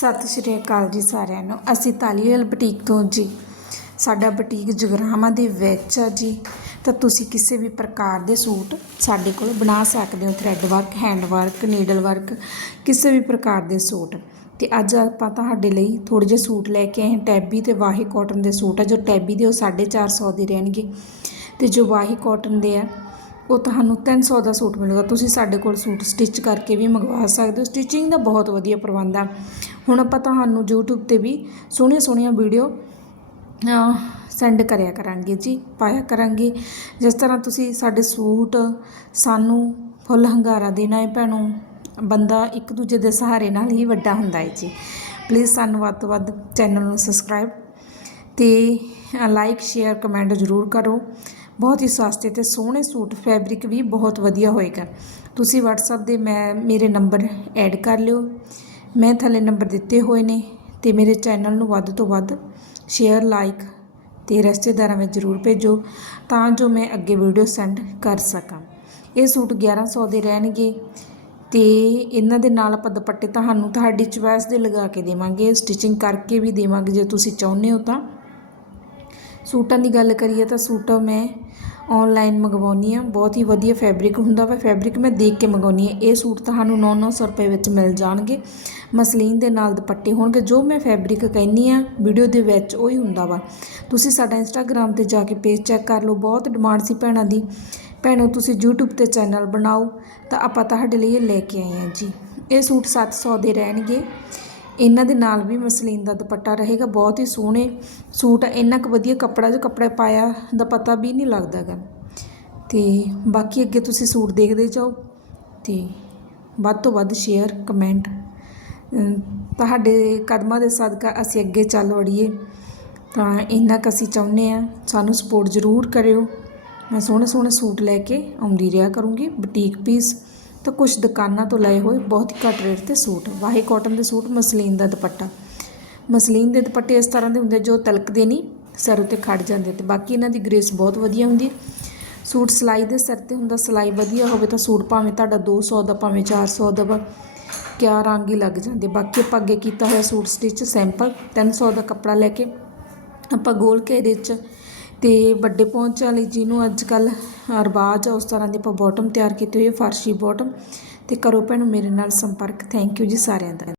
ਸਤਿ ਸ਼੍ਰੀ ਅਕਾਲ ਜੀ ਸਾਰਿਆਂ ਨੂੰ। ਅਸੀਂ ਤਾਲੀਵਾਲ ਬੁਟੀਕ ਤੋਂ ਜੀ। ਸਾਡਾ ਬੁਟੀਕ ਜਗਰਾਵਾਂ ਦੇ ਵਿੱਚ ਆ ਜੀ। ਤਾਂ ਤੁਸੀਂ ਕਿਸੇ ਵੀ ਪ੍ਰਕਾਰ ਦੇ ਸੂਟ ਸਾਡੇ ਕੋਲ ਬਣਾ ਸਕਦੇ ਹੋ। Thread work hand work needle work ਕਿਸੇ ਵੀ ਪ੍ਰਕਾਰ ਦੇ ਸੂਟ। ਤੇ ਅੱਜ ਆਪਾਂ ਤੁਹਾਡੇ ਲਈ ਥੋੜ੍ਹੇ ਜਿਹੇ ਸੂਟ ਲੈ ਕੇ ਆਏ ਟੈਬੀ ਤੇ ਵਾਹੀ ਕਾਟਨ ਦੇ ਸੂਟ ਆ। ਜੋ ਟੈਬੀ ਦੇ ਉਹ 450 ਦੇ ਰਹਿਣਗੇ। ਤੇ ਜੋ ਵਾਹੀ ਕਾਟਨ ਦੇ ਆ, ਉਹ ਤੁਹਾਨੂੰ 300 ਦਾ ਸੂਟ ਮਿਲੇਗਾ। ਤੁਸੀਂ ਸਾਡੇ ਕੋਲ ਸੂਟ ਸਟਿਚ ਕਰਕੇ ਵੀ ਮੰਗਵਾ ਸਕਦੇ ਹੋ। ਸਟਿਚਿੰਗ ਦਾ ਬਹੁਤ ਵਧੀਆ ਪ੍ਰਬੰਧ ਆ। ਹੁਣ ਆਪਾਂ ਤੁਹਾਨੂੰ YouTube ਤੇ ਵੀ ਸੋਹਣੀਆਂ ਸੋਹਣੀਆਂ ਵੀਡੀਓ ਸੈਂਡ ਕਰਿਆ ਕਰਾਂਗੇ ਜੀ, ਪਾਇਆ ਕਰਾਂਗੇ। ਜਿਸ ਤਰ੍ਹਾਂ ਤੁਸੀਂ ਸਾਡੇ ਸੂਟ ਸਾਨੂੰ ਫੁੱਲ ਹੰਗਾਰਾ ਦੇਣਾ ਹੈ ਭੈਣੋ, ਬੰਦਾ ਇੱਕ ਦੂਜੇ ਦੇ ਸਹਾਰੇ ਨਾਲ ਹੀ ਵੱਡਾ ਹੁੰਦਾ ਹੈ ਜੀ। ਪਲੀਜ਼ ਸਾਨੂੰ ਵੱਧ ਤੋਂ ਵੱਧ ਚੈਨਲ ਨੂੰ ਸਬਸਕ੍ਰਾਈਬ ਤੇ ਲਾਈਕ ਸ਼ੇਅਰ ਕਮੈਂਟ ਜ਼ਰੂਰ ਕਰੋ। ਬਹੁਤ ਹੀ ਸਸਤੇ ਤੇ ਸੋਹਣੇ ਸੂਟ ਫੈਬਰਿਕ ਵੀ ਬਹੁਤ ਵਧੀਆ ਹੋਏਗਾ। ਤੁਸੀਂ WhatsApp ਦੇ ਮੈਂ, ਮੇਰੇ ਨੰਬਰ ਐਡ ਕਰ ਲਿਓ। ਮੈਂ ਥੱਲੇ ਨੰਬਰ ਦਿੱਤੇ ਹੋਏ ਨੇ ਤੇ ਮੇਰੇ ਚੈਨਲ ਨੂੰ ਵੱਧ ਤੋਂ ਵੱਧ ਸ਼ੇਅਰ ਲਾਈਕ ਤੇ ਰਿਸ਼ਤੇਦਾਰਾਂ ਵਿੱਚ ਜ਼ਰੂਰ ਭੇਜੋ ਤਾਂ ਜੋ ਮੈਂ ਅੱਗੇ ਵੀਡੀਓ ਸੈਂਡ ਕਰ ਸਕਾਂ। ਇਹ ਸੂਟ 1100 ਦੇ ਰਹਿਣਗੇ ਤੇ ਇਹਨਾਂ ਦੇ ਨਾਲ ਆਪਾਂ ਦੁਪੱਟੇ ਤੁਹਾਨੂੰ ਤੁਹਾਡੀ ਚੁਆਇਸ ਦੇ ਲਗਾ ਕੇ ਦੇਵਾਂਗੇ। ਸਟਿਚਿੰਗ ਕਰਕੇ ਵੀ ਦੇਵਾਂਗੇ ਜੇ ਤੁਸੀਂ ਚਾਹੁੰਦੇ ਹੋ ਤਾਂ। ਸੂਟਾਂ ਦੀ ਗੱਲ ਕਰੀਏ ਤਾਂ ਸੂਟ ਮੈਂ ਔਨਲਾਈਨ ਮੰਗਵਾਉਂਦੀ ਹਾਂ। ਬਹੁਤ ਹੀ ਵਧੀਆ ਫੈਬਰਿਕ ਹੁੰਦਾ ਵਾ। ਫੈਬਰਿਕ ਮੈਂ ਦੇਖ ਕੇ ਮੰਗਵਾਉਂਦੀ ਹਾਂ। ਇਹ ਸੂਟ ਤੁਹਾਨੂੰ 9-900 ਰੁਪਏ ਵਿੱਚ ਮਿਲ ਜਾਣਗੇ। ਮਸਲੀਨ ਦੇ ਨਾਲ ਦੁਪੱਟੇ ਹੋਣਗੇ। ਜੋ ਮੈਂ ਫੈਬਰਿਕ ਕਹਿੰਨੀ ਆ ਵੀਡੀਓ ਦੇ ਵਿੱਚ ਉਹ ਹੀ ਹੁੰਦਾ ਵਾ। ਤੁਸੀਂ ਸਾਡਾ ਇੰਸਟਾਗ੍ਰam ਤੇ ਜਾ ਕੇ ਪੇਜ ਚੈੱਕ ਕਰ ਲਓ। ਬਹੁਤ ਡਿਮਾਂਡ ਸੀ ਭੈਣਾਂ ਦੀ। ਭੈਣੋ, ਤੁਸੀਂ YouTube ਤੇ ਚੈਨਲ ਬਣਾਓ ਤਾਂ ਆਪਾਂ ਤੁਹਾਡੇ ਲਈ ਇਹ ਲੈ ਕੇ ਆਏ ਹਾਂ ਜੀ। ਇਹ ਸੂਟ 700 ਦੇ ਰਹਿਣਗੇ। ਇਹਨਾਂ ਦੇ ਨਾਲ ਵੀ ਮਸਲੀਨ ਦਾ ਦੁਪੱਟਾ ਰਹੇਗਾ, ਬਹੁਤ ਹੀ ਸੋਹਣੇ ਸੂਟ ਆ, ਇੰਨਾ ਕੁ ਵਧੀਆ ਕੱਪੜਾ ਜੋ ਕੱਪੜਾ ਪਾਇਆ ਦਾ ਪਤਾ ਵੀ ਨਹੀਂ ਲੱਗਦਾ ਗਾ ਤੇ ਬਾਕੀ ਅੱਗੇ ਤੁਸੀਂ ਸੂਟ ਦੇਖਦੇ ਜਾਓ ਤੇ ਵੱਧ ਤੋਂ ਵੱਧ ਸ਼ੇਅਰ ਕਮੈਂਟ ਤੁਹਾਡੇ ਕਦਮਾਂ ਦੇ ਸਦਕਾ ਅਸੀਂ ਅੱਗੇ ਚੱਲ ਵੜੀਏ। ਤਾਂ ਇੰਨਾ ਕੁ ਅਸੀਂ ਚਾਹੁੰਦੇ ਆ ਸਾਨੂੰ ਸਪੋਰਟ ਜ਼ਰੂਰ ਕਰਿਓ। ਮੈਂ ਸੋਹਣੇ ਸੋਹਣੇ ਸੂਟ ਲੈ ਕੇ ਆਉਂਦੀ ਰਿਹਾ ਕਰੂੰਗੀ ਬੁਟੀਕ ਪੀਸ ਤਾਂ ਕੁਝ ਦੁਕਾਨਾਂ ਤੋਂ ਲਏ ਹੋਏ ਬਹੁਤ ਹੀ ਘੱਟ ਰੇਟ ਤੇ ਸੂਟ। ਵਾਹੀ ਕਾਟਨ ਦੇ ਸੂਟ, ਮਸਲੀਨ ਦਾ ਦੁਪੱਟਾ। ਮਸਲੀਨ ਦੇ ਦੁਪੱਟੇ ਇਸ ਤਰ੍ਹਾਂ ਦੇ ਹੁੰਦੇ ਜੋ ਤਲਕਦੇ ਨਹੀਂ, ਸਿਰ ਉੱਤੇ ਖੜ ਜਾਂਦੇ ਤੇ ਬਾਕੀ ਇਹਨਾਂ ਦੀ ਗ੍ਰੇਸ ਬਹੁਤ ਵਧੀਆ ਹੁੰਦੀ ਹੈ। ਸੂਟ ਸਿਲਾਈ ਦੇ ਸਿਰ ਤੇ ਹੁੰਦਾ, ਸਿਲਾਈ ਵਧੀਆ ਹੋਵੇ ਤਾਂ ਸੂਟ ਭਾਵੇਂ ਤੁਹਾਡਾ 200 ਦਾ, ਭਾਵੇਂ 400 ਦਾ ਵਾ, ਕਿਆ ਰੰਗ ਹੀ ਲੱਗ ਜਾਂਦੇ। ਬਾਕੀ ਆਪਾਂ ਅੱਗੇ ਕੀਤਾ ਹੋਇਆ ਸੂਟ ਸਟਿਚ ਸੈਂਪਲ 300 ਦਾ ਕੱਪੜਾ ਲੈ ਕੇ ਆਪਾਂ ਗੋਲ ਘੇਰੇ 'ਚ ਅਤੇ ਵੱਡੇ ਪਹੁੰਚ ਵਾਲੀ ਜਿਹਨੂੰ ਅੱਜ ਕੱਲ੍ਹ ਰਿਵਾਜ ਆ, ਉਸ ਤਰ੍ਹਾਂ ਦੀ ਆਪਾਂ ਬੋਟਮ ਤਿਆਰ ਕੀਤੀ ਹੋਈ ਹੈ, ਫਰਸ਼ੀ ਬੋਟਮ ਅਤੇ ਕਰੋ ਭੈਣੋ ਮੇਰੇ ਨਾਲ ਸੰਪਰਕ। ਥੈਂਕ ਯੂ ਜੀ ਸਾਰਿਆਂ ਦਾ।